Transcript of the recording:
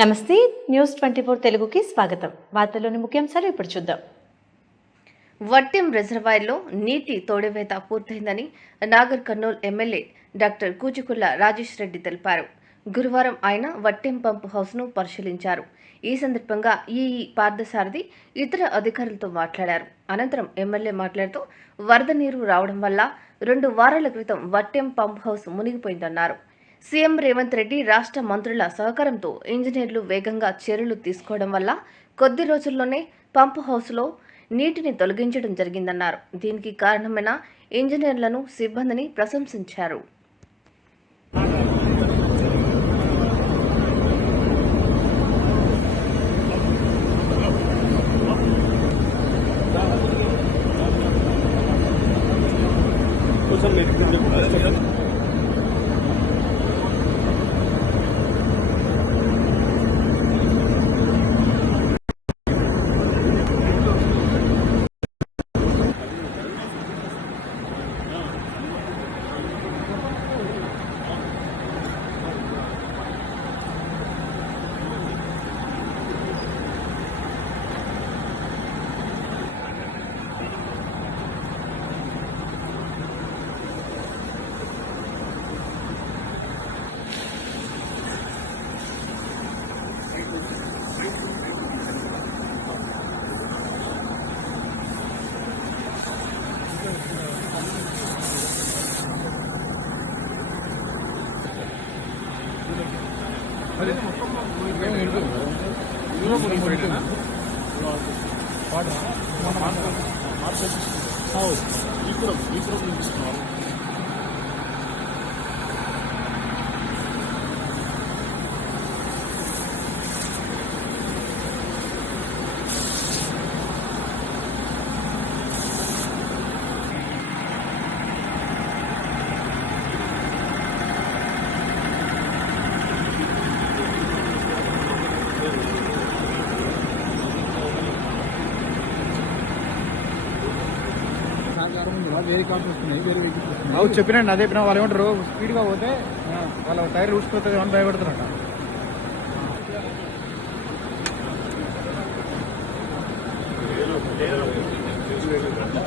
నమస్తే న్యూస్ 24 తెలుగుకి స్వాగతం. వార్తల్లోని ముఖ్యాంశాలు ఇప్పుడు చూద్దాం. వట్టెం రిజర్వాయర్లో నీటి తోడివేత పూర్తయిందని నాగర్ కర్నూల్ ఎమ్మెల్యే డాక్టర్ కూచుకుల్ల రాజేష్ రెడ్డి తెలిపారు. గురువారం ఆయన వట్టెం పంప్ హౌస్ను పరిశీలించారు. ఈ సందర్భంగా ఈఈ పార్థసారథి ఇతర అధికారులతో మాట్లాడారు. అనంతరం ఎమ్మెల్యే మాట్లాడుతూ వరద నీరు రావడం వల్ల 2 వారాల క్రితం వట్టెం పంప్ హౌస్ మునిగిపోయిందన్నారు. సీఎం రేవంత్ రెడ్డి రాష్ట్ర మంత్రుల సహకారంతో ఇంజనీర్లు వేగంగా చర్యలు తీసుకోవడం వల్ల కొద్ది రోజుల్లోనే పంప్ హౌస్లో నీటిని తొలగించడం జరిగిందన్నారు. దీనికి కారణమైన ఇంజనీర్లను, సిబ్బందిని ప్రశంసించారు. వేరే కార్స్ వస్తున్నాయి, వేరే వెహికల్స్ వస్తున్నాయి. చెప్పినండి, అదే వాళ్ళు ఏమంటారు, స్పీడ్గా పోతే వాళ్ళ టైర్ ఊసిపోతుంది అని భయపడుతున్నట్ట.